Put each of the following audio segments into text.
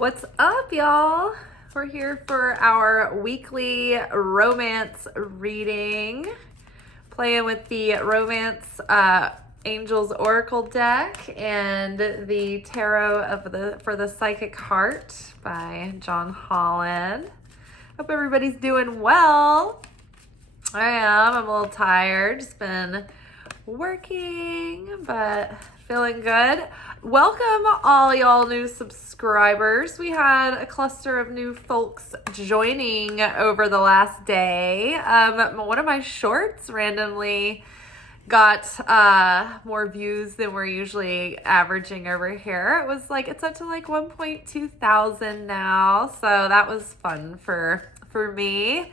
What's up, y'all? We're here for our weekly romance reading, playing with the Romance Angels Oracle deck and the Tarot for the Psychic Heart by John Holland. Hope everybody's doing well. I am. I'm a little tired. Just been working, but feeling good. Welcome all y'all new subscribers. We had a cluster of new folks joining over the last day. One of my shorts randomly got more views than we're usually averaging over here. It's up to like 1.2 thousand now, so that was fun for me.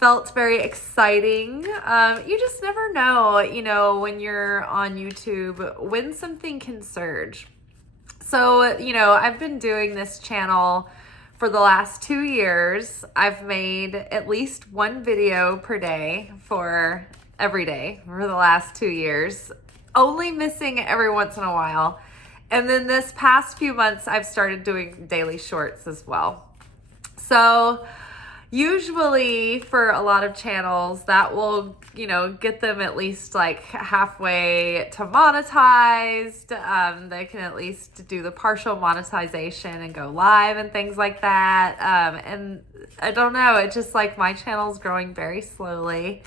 Felt very exciting. You just never know, when you're on YouTube, when something can surge. So, I've been doing this channel for the last 2 years. I've made at least one video per day for every day for the last 2 years, only missing every once in a while. And then this past few months, I've started doing daily shorts as well. So usually for a lot of channels that will, get them at least like halfway to monetized. They can at least do the partial monetization and go live and things like that. And I don't know, it's just like my channel's growing very slowly.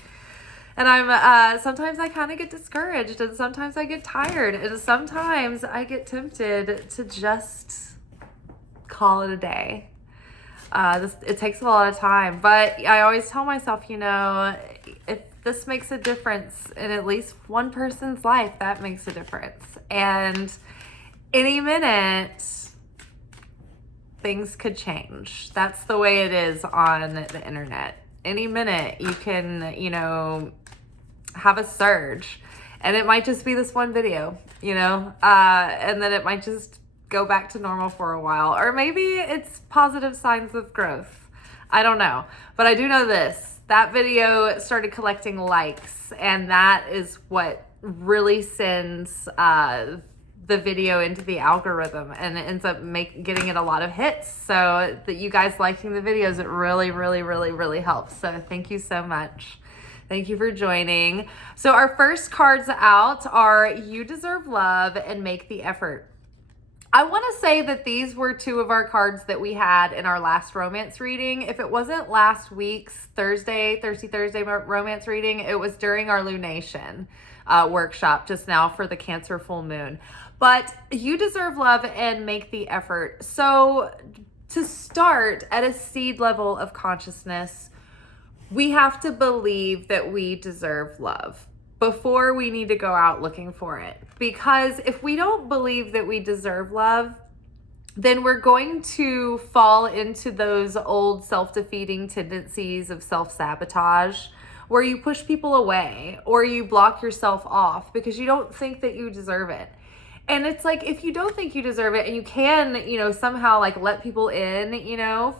And I'm sometimes I kind of get discouraged, and sometimes I get tired, and sometimes I get tempted to just call it a day. It takes a lot of time, but I always tell myself, if this makes a difference in at least one person's life, that makes a difference. And any minute, things could change. That's the way it is on the internet. Any minute, you can, have a surge, and it might just be this one video, and then it might just go back to normal for a while, or maybe it's positive signs of growth. I don't know, but I do know that video started collecting likes, and that is what really sends the video into the algorithm, and it ends up getting it a lot of hits. So that you guys liking the videos, it really helps. So thank you so much. Thank you for joining. So our first cards out are You Deserve Love and Make the Effort. I want to say that these were two of our cards that we had in our last romance reading. If it wasn't last week's Thirsty Thursday romance reading, it was during our Lunation workshop just now for the Cancer full moon. But You Deserve Love and Make the Effort. So to start at a seed level of consciousness, we have to believe that we deserve love before we need to go out looking for it. Because if we don't believe that we deserve love, then we're going to fall into those old self-defeating tendencies of self-sabotage, where you push people away or you block yourself off because you don't think that you deserve it. And it's like, if you don't think you deserve it and you can, somehow like let people in,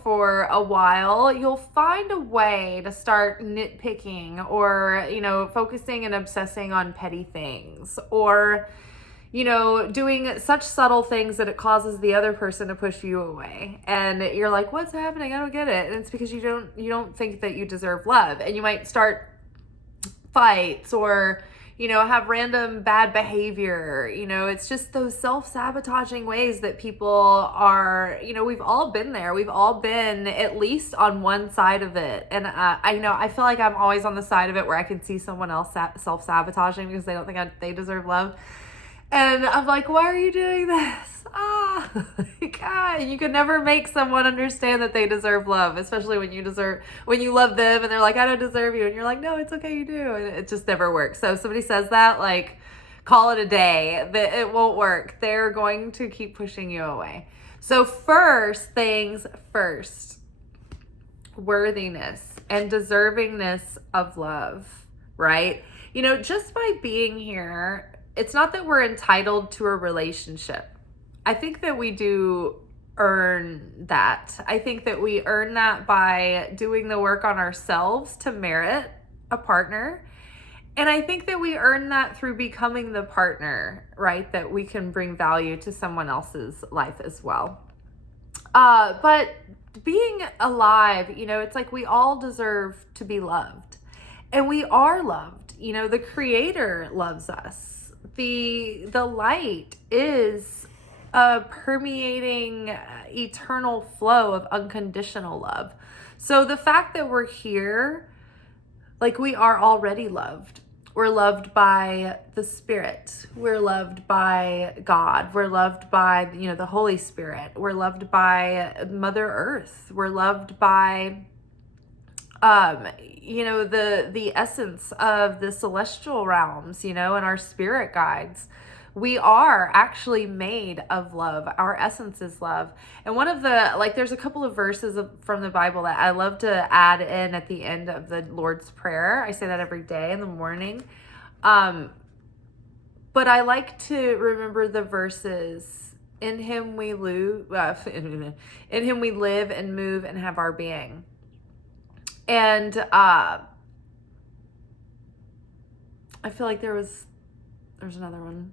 for a while, you'll find a way to start nitpicking or, focusing and obsessing on petty things, or, doing such subtle things that it causes the other person to push you away. And you're like, what's happening? I don't get it. And it's because you don't think that you deserve love. And you might start fights or, have random bad behavior. It's just those self-sabotaging ways that people are, we've all been there. We've all been at least on one side of it. And I feel like I'm always on the side of it where I can see someone else self-sabotaging because they don't think they deserve love. And I'm like, why are you doing this? God, you can never make someone understand that they deserve love, especially when you love them and they're like, I don't deserve you. And you're like, no, it's okay, you do. And it just never works. So if somebody says that, like, call it a day. That it won't work. They're going to keep pushing you away. So first things first, worthiness and deservingness of love, right? Just by being here, it's not that we're entitled to a relationship. I think that we do earn that. I think that we earn that by doing the work on ourselves to merit a partner. And I think that we earn that through becoming the partner, right? That we can bring value to someone else's life as well. But being alive, you know, it's like we all deserve to be loved. And we are loved. You know, the Creator loves us. The light is a permeating eternal flow of unconditional love. So the fact that we're here, like, we are already loved. We're loved by the Spirit. We're loved by God. We're loved by, you know, the Holy Spirit. We're loved by Mother Earth. We're loved by, you know, the essence of the celestial realms, you know, and our spirit guides. We are actually made of love. Our essence is love. And one of the, like, there's a couple of verses from the Bible that I love to add in at the end of the Lord's Prayer. I say that every day in the morning. But I like to remember the verses, in him we in him we live and move and have our being. And I feel like there's another one.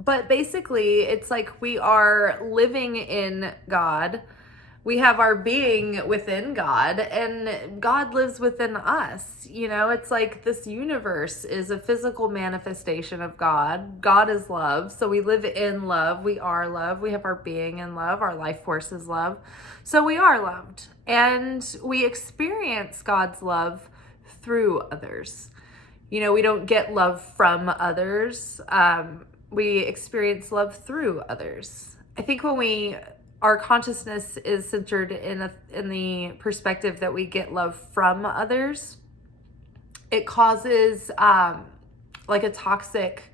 But basically, it's like we are living in God. We have our being within God, and God lives within us. You know, it's like this universe is a physical manifestation of God. God is love. So we live in love. We are love. We have our being in love. Our life force is love. So we are loved. And we experience God's love through others. You know, we don't get love from others. We experience love through others. I think when our consciousness is centered in the perspective that we get love from others, it causes like a toxic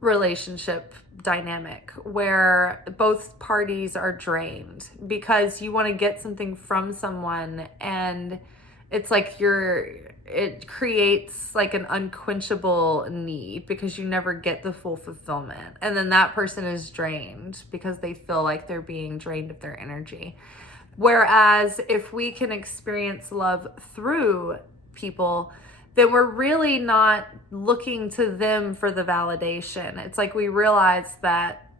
relationship dynamic where both parties are drained because you want to get something from someone, and it's like it creates like an unquenchable need because you never get the full fulfillment. And then that person is drained because they feel like they're being drained of their energy. Whereas if we can experience love through people, then we're really not looking to them for the validation. It's like we realize that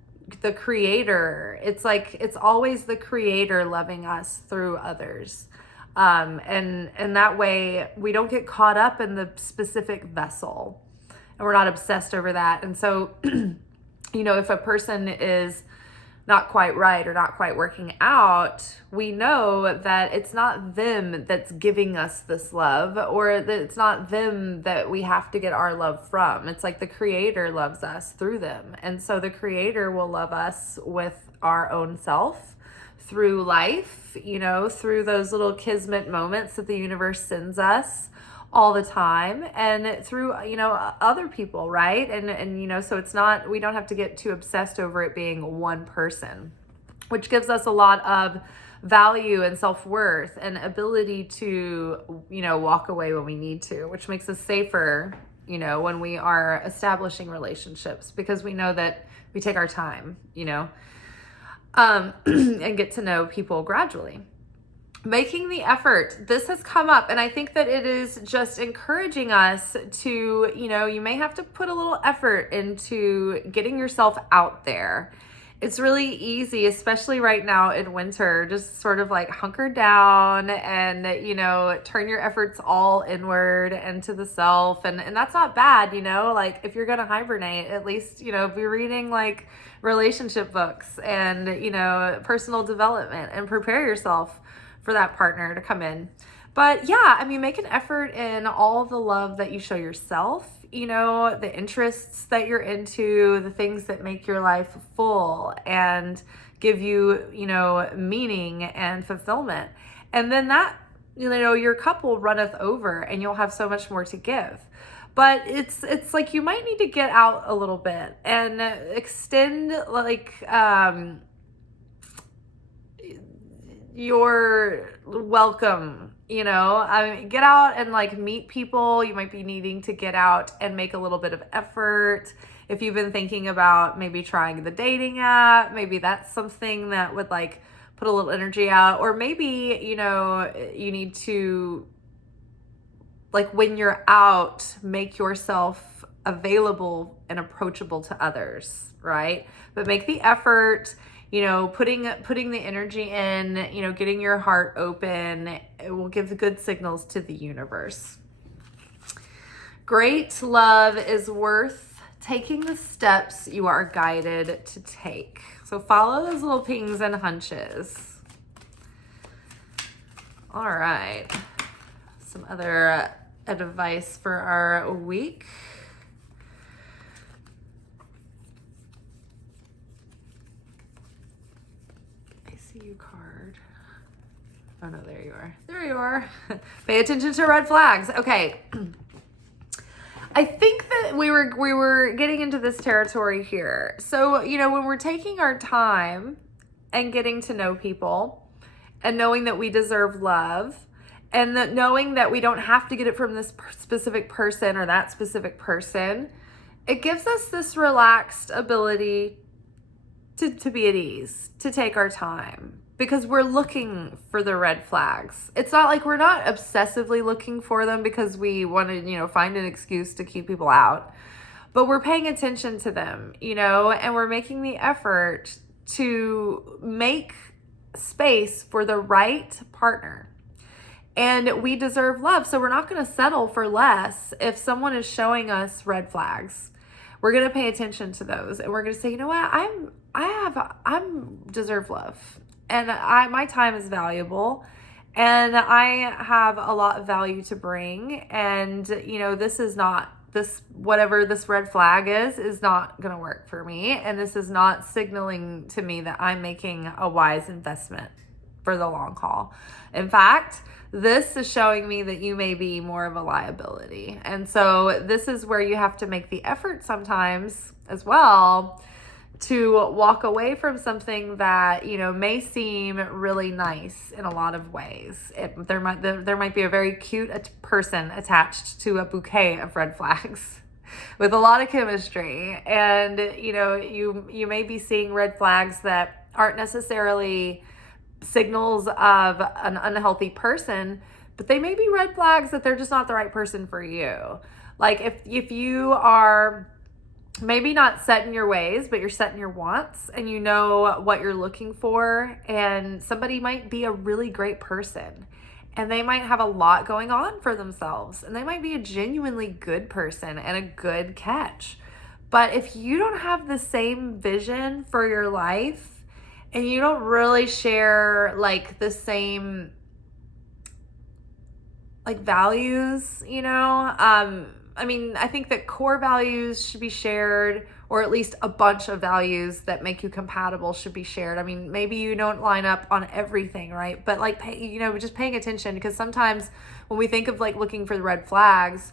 the Creator, it's like it's always the Creator loving us through others. And that way we don't get caught up in the specific vessel, and we're not obsessed over that. And so, you know, if a person is not quite right or not quite working out, we know that it's not them that's giving us this love, or that it's not them that we have to get our love from. It's like the Creator loves us through them. And so the Creator will love us with our own self, through life, you know, through those little kismet moments that the universe sends us all the time, and through, you know, other people, right? And you know, so it's not, we don't have to get too obsessed over it being one person, which gives us a lot of value and self-worth and ability to, you know, walk away when we need to, which makes us safer, you know, when we are establishing relationships, because we know that we take our time, you know, and get to know people gradually. Making the effort. This has come up, and I think that it is just encouraging us to, you know, you may have to put a little effort into getting yourself out there. It's really easy, especially right now in winter, just sort of like hunker down and, you know, turn your efforts all inward and to the self. And that's not bad, you know, like if you're going to hibernate, at least, you know, be reading like relationship books and, you know, personal development, and prepare yourself for that partner to come in. But yeah, I mean, make an effort in all the love that you show yourself, you know, the interests that you're into, the things that make your life full and give you, you know, meaning and fulfillment. And then that, you know, your cup will runneth over and you'll have so much more to give. But it's like you might need to get out a little bit and extend like your welcome, you know, I mean, get out and like meet people. You might be needing to get out and make a little bit of effort. If you've been thinking about maybe trying the dating app, maybe that's something that would like put a little energy out. Or maybe, you know, you need to, like, when you're out, make yourself available and approachable to others, right? But make the effort, putting the energy in, getting your heart open. It will give good signals to the universe. Great love is worth taking the steps you are guided to take. So follow those little pings and hunches. All right. Some other advice for our week. I see you card. Oh no, there you are. There you are. Pay attention to red flags. Okay. I think that we were getting into this territory here. So, when we're taking our time and getting to know people and knowing that we deserve love and that knowing that we don't have to get it from this specific person or that specific person, it gives us this relaxed ability to be at ease, to take our time. Because we're looking for the red flags. It's not like we're not obsessively looking for them because we want to, find an excuse to keep people out. But we're paying attention to them, and we're making the effort to make space for the right partner. And we deserve love, so we're not going to settle for less if someone is showing us red flags. We're going to pay attention to those, and we're going to say, you know what, I deserve love. And my time is valuable, and I have a lot of value to bring. And, whatever this red flag is not going to work for me. And this is not signaling to me that I'm making a wise investment for the long haul. In fact, this is showing me that you may be more of a liability. And so this is where you have to make the effort sometimes as well to walk away from something that, may seem really nice in a lot of ways. There might be a very cute person attached to a bouquet of red flags with a lot of chemistry. And, you may be seeing red flags that aren't necessarily signals of an unhealthy person, but they may be red flags that they're just not the right person for you. Like if you are maybe not set in your ways, but you're set in your wants, and you know what you're looking for, and somebody might be a really great person, and they might have a lot going on for themselves, and they might be a genuinely good person and a good catch. But if you don't have the same vision for your life, and you don't really share the same values, I think that core values should be shared, or at least a bunch of values that make you compatible should be shared. Maybe you don't line up on everything, right? But just paying attention, because sometimes when we think of looking for the red flags,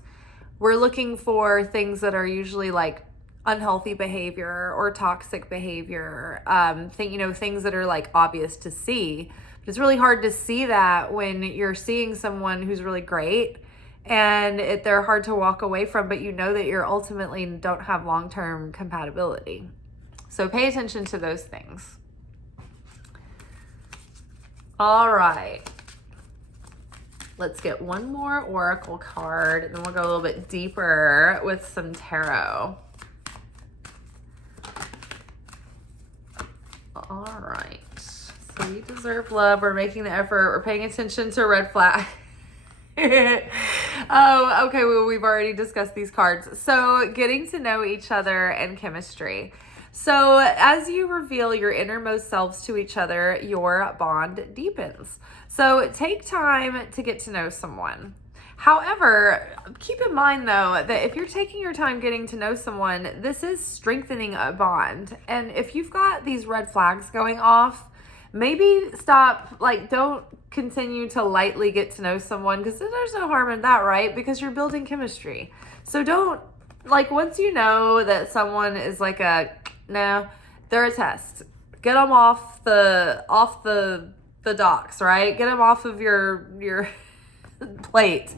we're looking for things that are usually unhealthy behavior or toxic behavior, things that are obvious to see. But it's really hard to see that when you're seeing someone who's really great, and they're hard to walk away from, but that you're ultimately don't have long-term compatibility. So pay attention to those things. All right. Let's get one more oracle card, and then we'll go a little bit deeper with some tarot. All right. So we deserve love. We're making the effort. We're paying attention to red flag. Oh, okay. Well, we've already discussed these cards. So getting to know each other and chemistry. So as you reveal your innermost selves to each other, your bond deepens. So take time to get to know someone. However, keep in mind though, that if you're taking your time getting to know someone, this is strengthening a bond. And if you've got these red flags going off, maybe stop, don't continue to lightly get to know someone, because there's no harm in that, right? Because you're building chemistry. So don't, once you know that someone is no, they're a test. Get them off the docks, right? Get them off of your plate.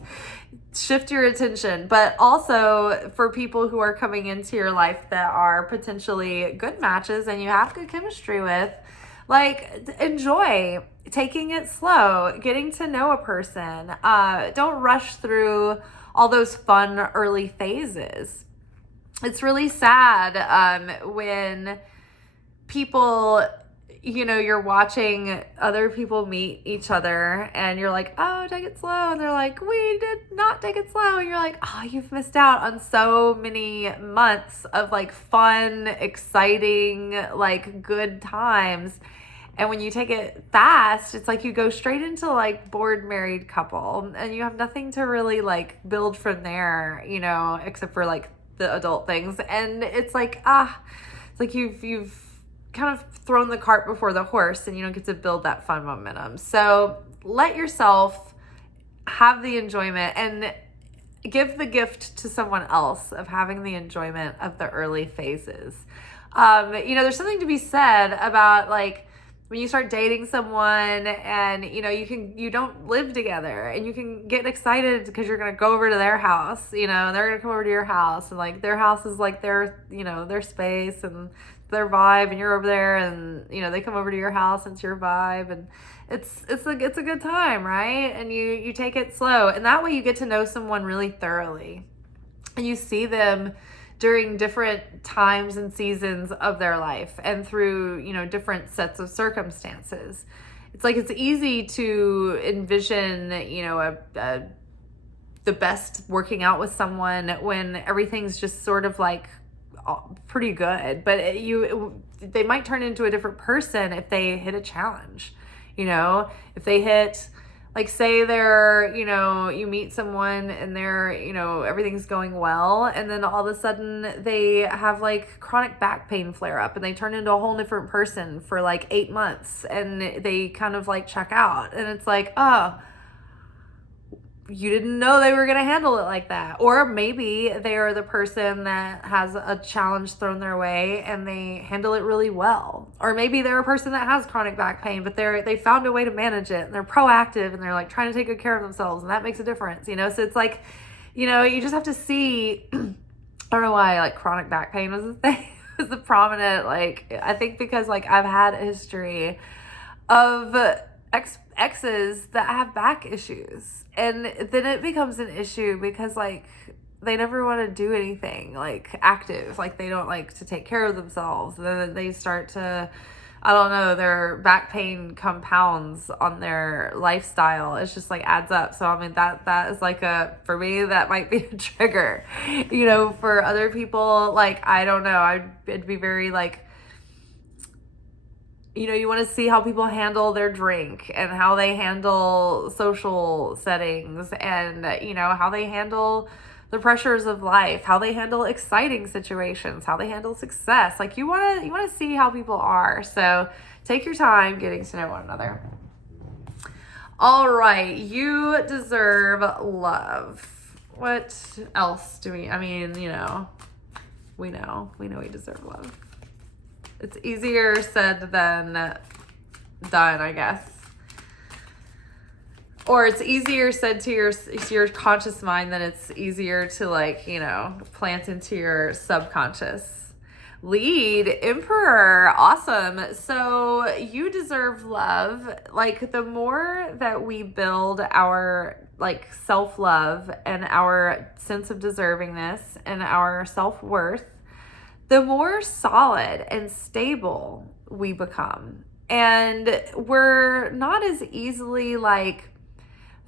Shift your attention. But also for people who are coming into your life that are potentially good matches and you have good chemistry with, enjoy taking it slow, getting to know a person. Don't rush through all those fun early phases. it's really sad when people, you know, you're watching other people meet each other and you're like, oh, take it slow. And they're like, we did not take it slow. And you're like, oh, you've missed out on so many months of like fun, exciting, like good times. And when you take it fast, it's like you go straight into like bored married couple and you have nothing to really like build from there, you know, except for like the adult things. And it's like, it's like you've kind of thrown the cart before the horse and you don't get to build that fun momentum. So let yourself have the enjoyment and give the gift to someone else of having the enjoyment of the early phases. You know, there's something to be said about like when you start dating someone and, you know, you don't live together and you can get excited because you're going to go over to their house, you know, and they're going to come over to your house and like their house is like their, you know, their space and their vibe and you're over there and, you know, they come over to your house and it's your vibe and it's a good time, right? And you take it slow and that way you get to know someone really thoroughly and you see them during different times and seasons of their life and through, you know, different sets of circumstances. It's like it's easy to envision, you know, the best working out with someone when everything's just sort of like pretty good, but they might turn into a different person if they hit a challenge, you know, if they hit, like say they're, you know, you meet someone and they're, you know, everything's going well. And then all of a sudden they have like chronic back pain flare up and they turn into a whole different person for like 8 months and they kind of like check out. And it's like, oh, you didn't know they were going to handle it like that. Or maybe they are the person that has a challenge thrown their way and they handle it really well. Or maybe they're a person that has chronic back pain, but they found a way to manage it and they're proactive and they're like trying to take good care of themselves and that makes a difference, you know? So it's like, you know, you just have to see, I don't know why like chronic back pain was a thing, was the prominent, like, I think because like I've had a history of exes that have back issues and then it becomes an issue because like they never want to do anything like active, like they don't like to take care of themselves and then they start to, I don't know, their back pain compounds on their lifestyle. It's just like adds up. So I mean that is like for me that might be a trigger, you know. For other people, like I don't know, it'd be very like, you know, you want to see how people handle their drink and how they handle social settings and, you know, how they handle the pressures of life, how they handle exciting situations, how they handle success. Like you want to see how people are. So take your time getting to know one another. All right. You deserve love. What else do we, I mean, you know we we deserve love. It's easier said than done, I guess. Or it's easier said to your conscious mind than it's easier to like, you know, plant into your subconscious. Lead, Emperor, awesome. So you deserve love. Like the more that we build our like self-love and our sense of deservingness and our self-worth, the more solid and stable we become. And we're not as easily like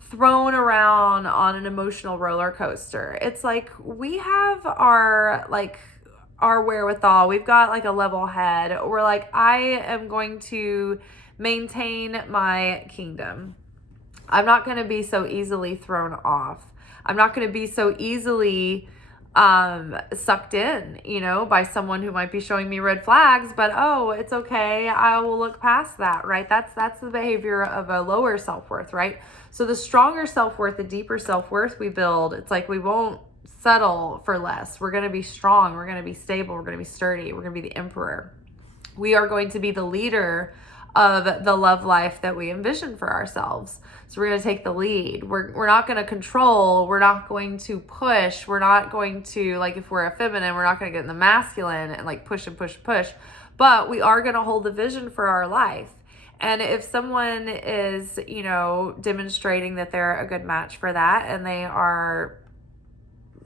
thrown around on an emotional roller coaster. It's like we have our wherewithal. We've got like a level head. We're like, I am going to maintain my kingdom. I'm not going to be so easily thrown off. I'm not going to be so easily sucked in, you know, by someone who might be showing me red flags, but oh, it's okay. I will look past that, right? That's the behavior of a lower self-worth, right? So the stronger self-worth, the deeper self-worth we build, it's like we won't settle for less. We're going to be strong. We're going to be stable. We're going to be sturdy. We're going to be the emperor. We are going to be the leader of the love life that we envision for ourselves. So we're going to take the lead. We're not going to control. We're not going to push. We're not going to, like, if we're a feminine, we're not going to get in the masculine and like push and push and push. But we are going to hold the vision for our life. And if someone is, you know, demonstrating that they're a good match for that and they are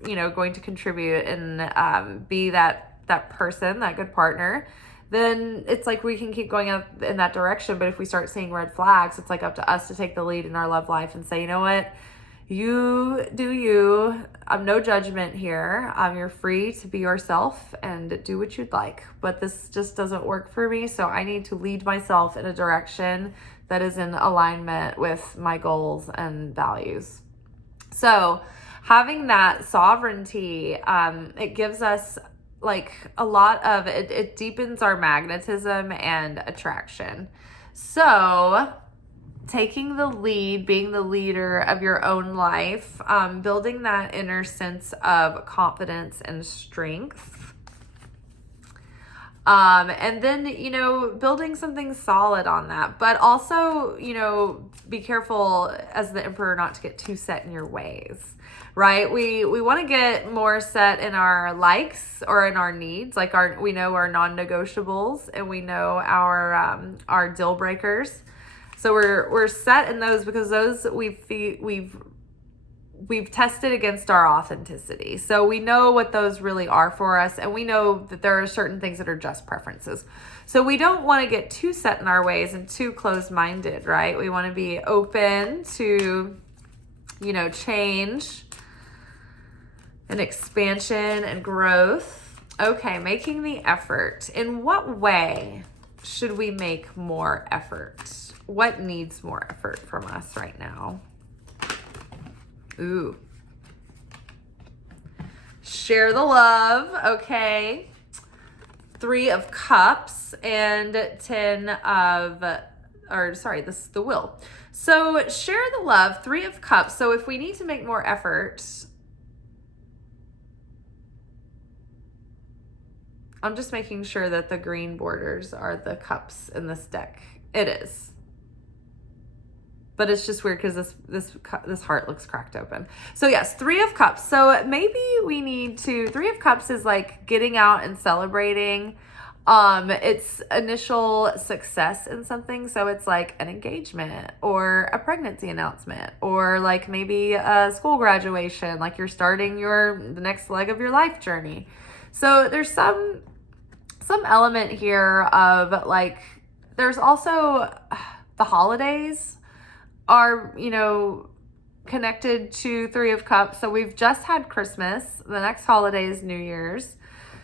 going to contribute and be that person, that good partner, then it's like we can keep going up in that direction. But if we start seeing red flags, it's like up to us to take the lead in our love life and say, you know what, you do you. No judgment here. You're free to be yourself and do what you'd like. But this just doesn't work for me. So I need to lead myself in a direction that is in alignment with my goals and values. So having that sovereignty, it gives us like a lot of it deepens our magnetism and attraction. So taking the lead, being the leader of your own life, building that inner sense of confidence and strength. And then, building something solid on that, but also, be careful as the emperor not to get too set in your ways, right? We want to get more set in our likes or in our needs, like we know our non-negotiables and we know our deal breakers. So we're set in those because those we've tested against our authenticity. So we know what those really are for us, and we know that there are certain things that are just preferences. So we don't want to get too set in our ways and too closed-minded, right? We want to be open to, change and expansion and growth. Okay, making the effort. In what way should we make more effort? What needs more effort from us right now? Ooh. Share the love. Okay. 3 of Cups and 10 of, this is the Wheel. So share the love, 3 of Cups. So if we need to make more effort, I'm just making sure that the green borders are the cups in this deck. It is. But it's just weird because this heart looks cracked open. So yes, 3 of Cups. So maybe we need to, 3 of Cups is like getting out and celebrating its initial success in something. So it's like an engagement or a pregnancy announcement or like maybe a school graduation, like you're starting the next leg of your life journey. So there's some element here of like, there's also the holidays are, connected to 3 of Cups. So we've just had Christmas. The next holiday is New Year's.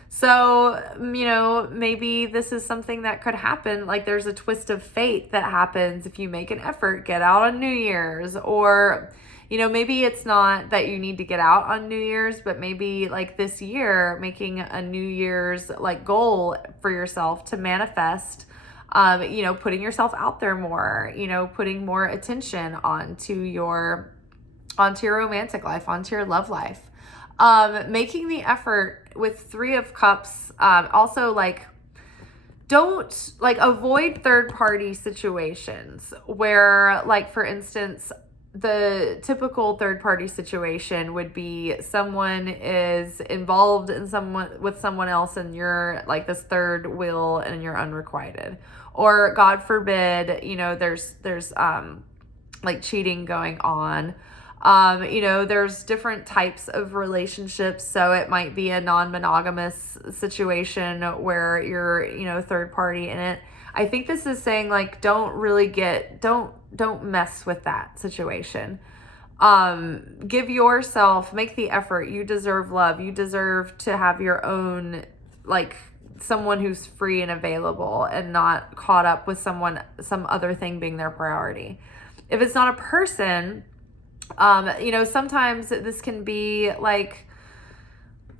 So, maybe this is something that could happen. Like there's a twist of fate that happens if you make an effort, get out on New Year's, or, maybe it's not that you need to get out on New Year's, but maybe like this year, making a New Year's like goal for yourself to manifest, putting yourself out there more, putting more attention onto your romantic life, onto your love life. Making the effort with 3 of Cups, also like, don't like avoid third party situations where like, for instance, the typical third party situation would be someone is involved in with someone else and you're like this third wheel and you're unrequited, or God forbid, there's like cheating going on. There's different types of relationships. So it might be a non-monogamous situation where you're, third party in it. I think this is saying like, don't mess with that situation. Give yourself, make the effort. You deserve love. You deserve to have your own, like someone who's free and available and not caught up with some other thing being their priority. If it's not a person, sometimes this can be like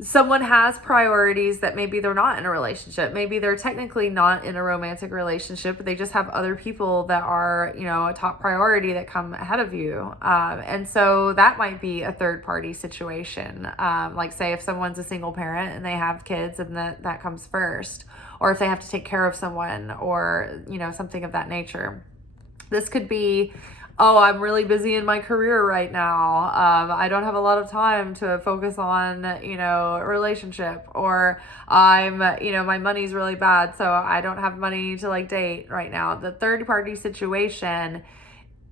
someone has priorities that maybe they're not in a relationship. Maybe they're technically not in a romantic relationship, but they just have other people that are, a top priority that come ahead of you. And so that might be a third party situation. Like say if someone's a single parent and they have kids and that comes first, or if they have to take care of someone or, something of that nature. This could be, oh, I'm really busy in my career right now. I don't have a lot of time to focus on, a relationship, or I'm, my money's really bad, so I don't have money to like date right now. The third party situation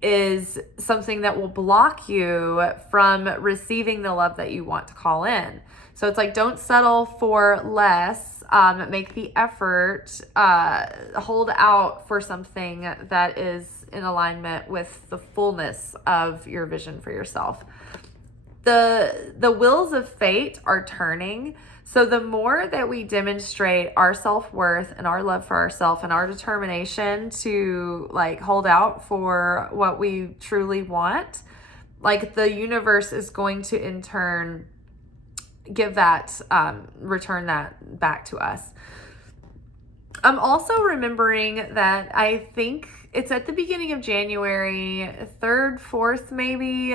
is something that will block you from receiving the love that you want to call in. So it's like, don't settle for less. Make the effort, hold out for something that is in alignment with the fullness of your vision for yourself. The wheels of fate are turning. So the more that we demonstrate our self-worth and our love for ourselves and our determination to like hold out for what we truly want, like the universe is going to in turn give that, return that back to us. I'm also remembering that I think it's at the beginning of January, 3rd, 4th, maybe,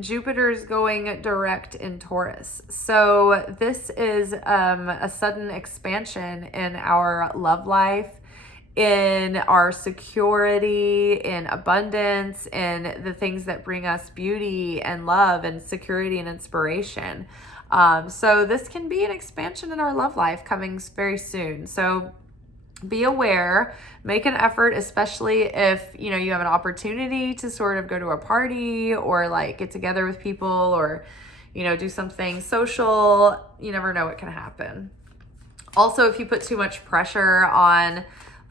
Jupiter's going direct in Taurus. So this is a sudden expansion in our love life, in our security, in abundance, in the things that bring us beauty and love and security and inspiration. So this can be an expansion in our love life coming very soon. So be aware, make an effort, especially if, you know, you have an opportunity to sort of go to a party or like get together with people or, you know, do something social. You never know what can happen. Also, if you put too much pressure on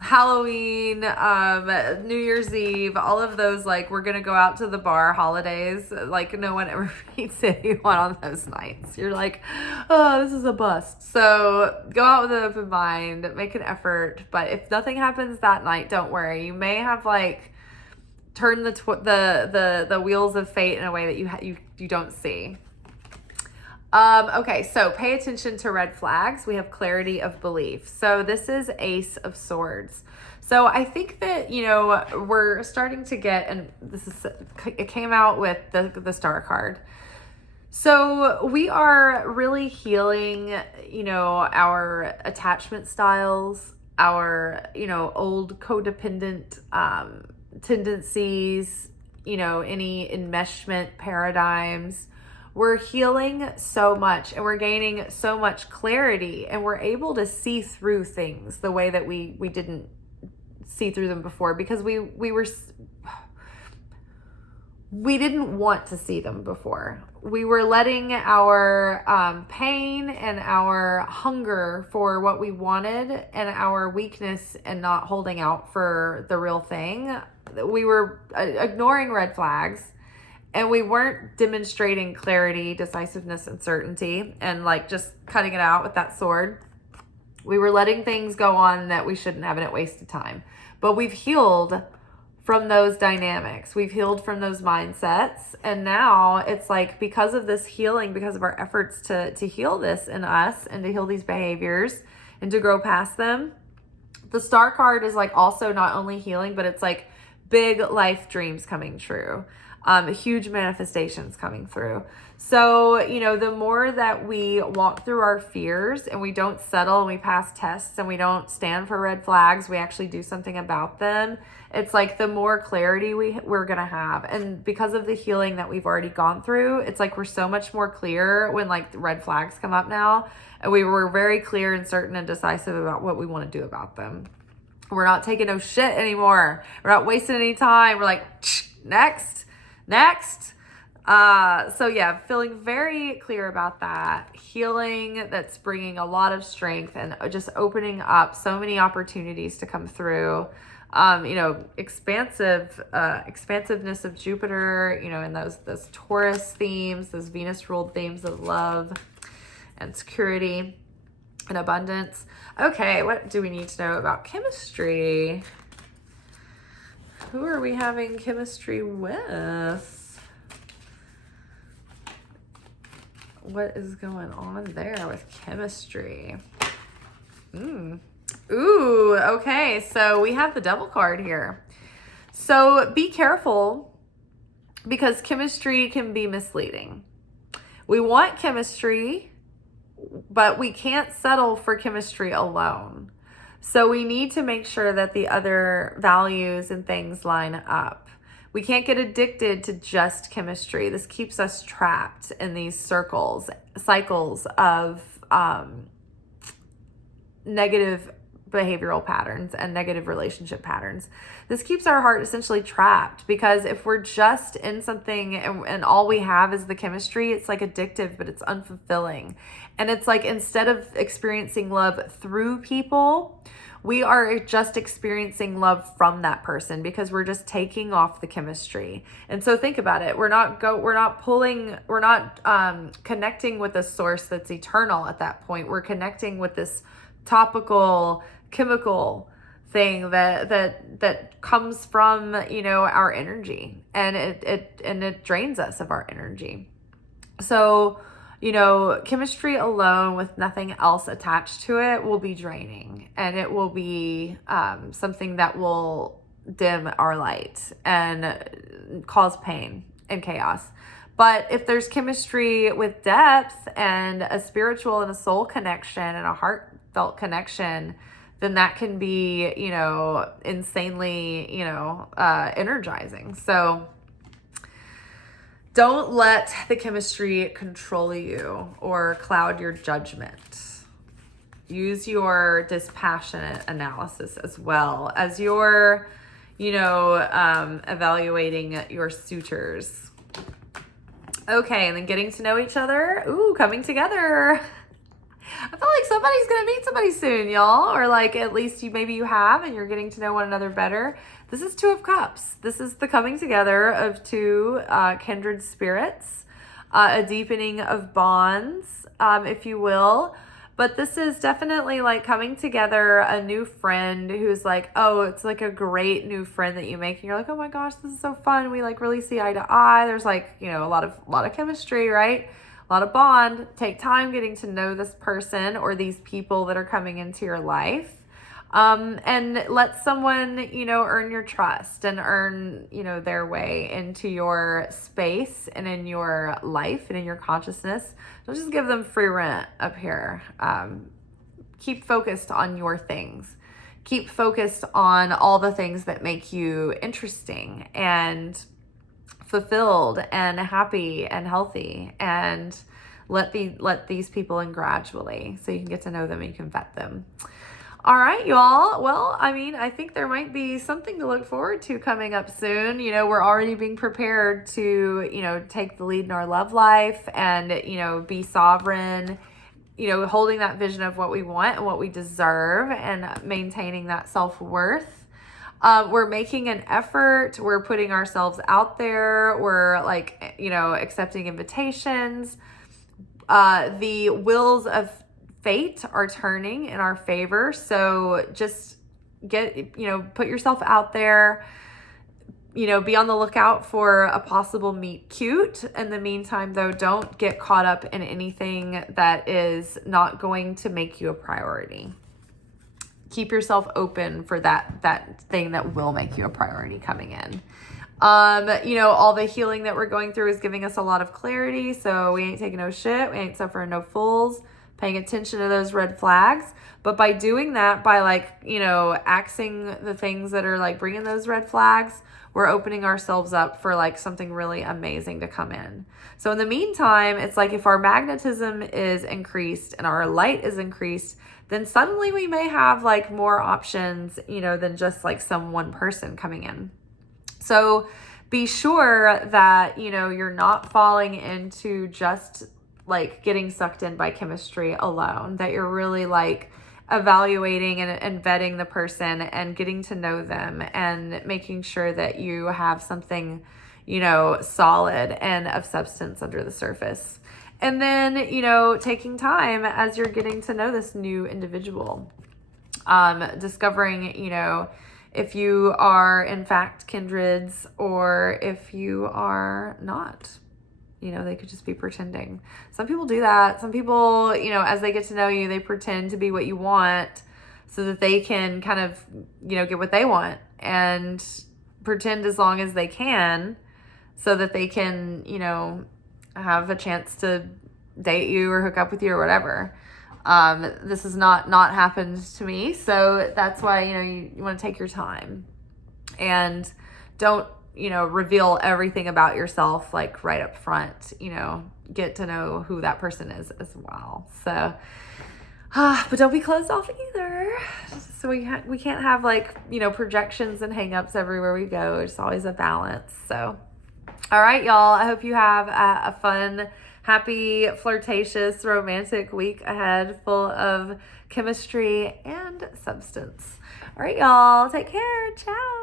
Halloween, New Year's Eve, all of those, like, we're going to go out to the bar holidays, like, no one ever meets anyone on those nights. You're like, oh, this is a bust. So go out with an open mind, make an effort. But if nothing happens that night, don't worry. You may have, like, turned the wheels of fate in a way that you don't see. Okay, so pay attention to red flags. We have clarity of belief. So this is Ace of Swords. So I think that, you know, we're starting to get, and it came out with the Star card. So we are really healing, you know, our attachment styles, our, you know, old codependent tendencies, you know, any enmeshment paradigms. We're healing so much and we're gaining so much clarity, and we're able to see through things the way that we didn't see through them before, because we didn't want to see them before. We were letting our pain and our hunger for what we wanted and our weakness and not holding out for the real thing. We were ignoring red flags. And we weren't demonstrating clarity, decisiveness, and certainty, and like just cutting it out with that sword. We were letting things go on that we shouldn't have, and it wasted time. But we've healed from those dynamics. We've healed from those mindsets. And now it's like, because of this healing, because of our efforts to heal this in us and to heal these behaviors and to grow past them, the Star card is like also not only healing, but it's like big life dreams coming true. Huge manifestations coming through. So, you know, the more that we walk through our fears and we don't settle and we pass tests and we don't stand for red flags, we actually do something about them. It's like the more clarity we're going to have. And because of the healing that we've already gone through, it's like we're so much more clear when like the red flags come up now. And we were very clear and certain and decisive about what we want to do about them. We're not taking no shit anymore. We're not wasting any time. We're like, next. So yeah, feeling very clear about that. Healing that's bringing a lot of strength and just opening up so many opportunities to come through. You know, expansiveness of Jupiter, you know, and those Taurus themes, those Venus ruled themes of love and security and abundance. Okay, what do we need to know about chemistry? Who are we having chemistry with? What is going on there with chemistry? Ooh, okay. So we have the Devil card here. So be careful, because chemistry can be misleading. We want chemistry, but we can't settle for chemistry alone. So we need to make sure that the other values and things line up. We can't get addicted to just chemistry. This keeps us trapped in these cycles of negative behavioral patterns and negative relationship patterns. This keeps our heart essentially trapped, because if we're just in something and all we have is the chemistry, it's like addictive, but it's unfulfilling. And it's like, instead of experiencing love through people, we are just experiencing love from that person, because we're just taking off the chemistry. And so think about it. We're not connecting with a source that's eternal at that point. We're connecting with this topical chemical thing that comes from, our energy, and it drains us of our energy. So, chemistry alone with nothing else attached to it will be draining, and it will be something that will dim our light and cause pain and chaos. But if there's chemistry with depth and a spiritual and a soul connection and a heartfelt connection, then that can be, insanely, energizing. So don't let the chemistry control you or cloud your judgment. Use your dispassionate analysis as well as you're, evaluating your suitors. Okay, and then getting to know each other. Ooh, coming together. I feel like somebody's going to meet somebody soon, y'all. Or like, at least maybe you have, and you're getting to know one another better. This is Two of Cups. This is the coming together of two kindred spirits, a deepening of bonds, if you will. But this is definitely like coming together, a new friend who's like, oh, it's like a great new friend that you make. And you're like, oh my gosh, this is so fun. We like really see eye to eye. There's like, a lot of chemistry, right? A lot of bond. Take time getting to know this person or these people that are coming into your life. And let someone, earn your trust and earn, their way into your space and in your life and in your consciousness. Don't just give them free rent up here. Keep focused on your things. Keep focused on all the things that make you interesting and fulfilled and happy and healthy, and let these people in gradually so you can get to know them and you can vet them. All right, y'all. Well, I think there might be something to look forward to coming up soon. We're already being prepared to, take the lead in our love life and, be sovereign, holding that vision of what we want and what we deserve and maintaining that self-worth. We're making an effort. We're putting ourselves out there. We're like, accepting invitations. The wheels of fate are turning in our favor. So just put yourself out there, be on the lookout for a possible meet cute. In the meantime, though, don't get caught up in anything that is not going to make you a priority. Keep yourself open for that thing that will make you a priority coming in. All the healing that we're going through is giving us a lot of clarity. So we ain't taking no shit. We ain't suffering no fools. Paying attention to those red flags. But by doing that, by axing the things that are like bringing those red flags, we're opening ourselves up for like something really amazing to come in. So in the meantime, it's like if our magnetism is increased and our light is increased, then suddenly we may have like more options, than just like some one person coming in. So be sure that, you're not falling into just like getting sucked in by chemistry alone, that you're really like evaluating and vetting the person and getting to know them and making sure that you have something, solid and of substance under the surface. And then, taking time as you're getting to know this new individual, discovering, if you are in fact kindreds or if you are not. They could just be pretending. Some people do that. Some people, as they get to know you, they pretend to be what you want so that they can kind of, get what they want, and pretend as long as they can so that they can, have a chance to date you or hook up with you or whatever. This has not happened to me. So that's why, you want to take your time and don't, reveal everything about yourself, like right up front, get to know who that person is as well. So, But don't be closed off either. So we can't have like, projections and hangups everywhere we go. It's always a balance. So, all right, y'all. I hope you have a fun, happy, flirtatious, romantic week ahead, full of chemistry and substance. All right, y'all. Take care. Ciao.